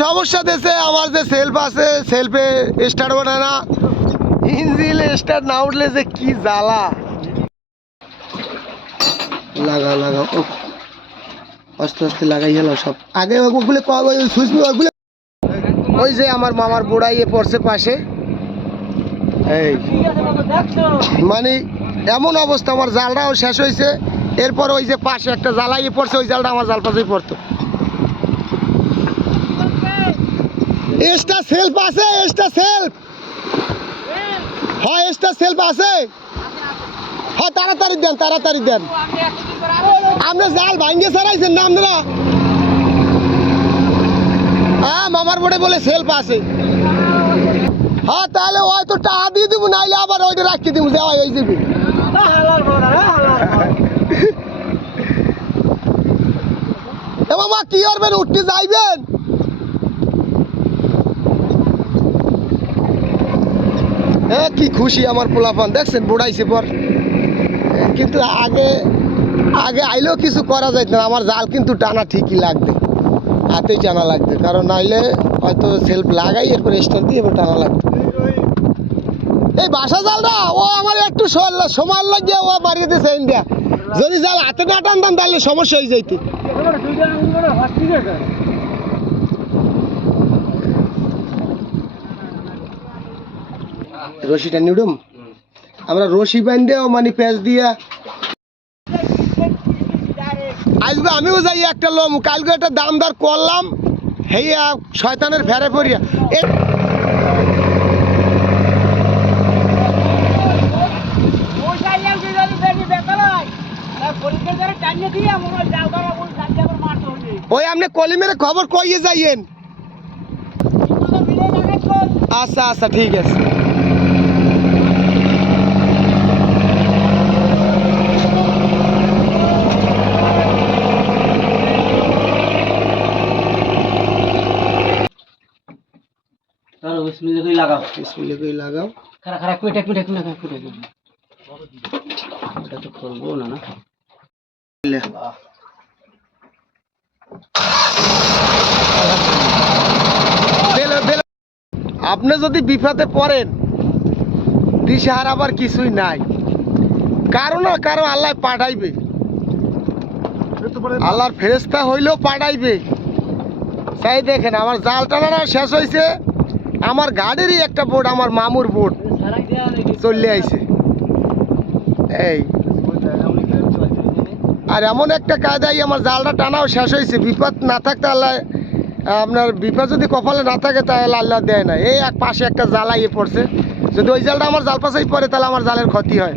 সমস্যা দেশে আমার যে সেলফ আছে সেলফে স্টার্ট বানায় না, ইঞ্জিন স্টার্ট না উঠলে যে কি জ্বালা। লাগাও লাগাও, আস্তে আস্তে লাগাই গেল সব। আগে ওগুলো সুইচ ওগুলো, ওই যে আমার মামার বুড়াইয়ে পড়ছে পাশে। এই মানে এমন অবস্থা, আমার জালটাও শেষ হয়েছে। এরপর ওই যে পাশে একটা জ্বালাইয়ে পড়ছে, ওই জালটা আমার জাল পাশেই পড়তো। এক্সট্রা সেলফ আছে, এক্সট্রা সেলফ, হ্যাঁ এক্সট্রা সেলফ আছে। হ্যাঁ তাড়াতাড়ি দেন, তাড়াতাড়ি দেন। আপনি জাল ভাঙ্গে ছাড়াইছেন না আপনারা? হ্যাঁ মামার বোর্ডে বলে সেলফ আছে। হ্যাঁ তাহলে হয়তো টাকা দিয়ে দিব, নাইলে আবার ওইটা রাখিয়ে দিব, দেওয়া হয়ে যাবে। এ মামা কি করবেন, উঠতে যাইবেন? হ্যাঁ কি খুশি আমার পোলাপান, দেখছেন বুড়াইছে পর। কিন্তু আগে আগে আইলেও কিছু করা যাইত না, আমার জাল কিন্তু টানা ঠিকই লাগবে, হাতেই টানা লাগবে, কারণ নাইলে হয়তো সেলফ লাগাই এরপর স্টার দিয়ে এবার টানা লাগবে। এই বাসা জালটা ও আমার একটু সময় লাগিয়ে ও মারিয়ে দিয়েছে ইন্ডিয়া। যদি জাল হাতে না টানতাম তাহলে সমস্যা হয়ে যাইতে। রশিটা নিউডুম আমরা রশি বান্ধেও মানে প্যাঁচ দিয়া আজকে আমিও যাই একটা লম, কালকে একটা দামদার করলাম, হেয়া শয়তানের ফেরে পড়িয়া। ওই আপনি কলিমের খবর কইয়ে যাইয়েন। আচ্ছা আচ্ছা ঠিক আছে। লাগাও লাগাও, খারাপ খারাপ এটা তো করবো না না। আপনি যদি বিপদে পড়েন দিশাহারা আবার কিছুই নাই, কারো না কারো আল্লাহ পাঠাইবে, আল্লাহর ফেরেশতা হইলেও পাঠাইবে। তাই দেখেন আমার জাল টানানো শেষ হয়েছে, আমার গাড়িরই একটা বোট, আমার মামুর বোট চলে আইছে। এই আর এমন একটা কায়দায় আমার জালটা টানাও শেষ হয়েছে। বিপদ না থাকতে আল্লাহ, আপনার বিপদ যদি কপালে না থাকে তাহলে আল্লাহ দেয় না। এই এক পাশে একটা জাল আইয়ে পড়ছে, যদি ওই জালটা আমার জাল পাশেই পড়ে তাহলে আমার জালের ক্ষতি হয়।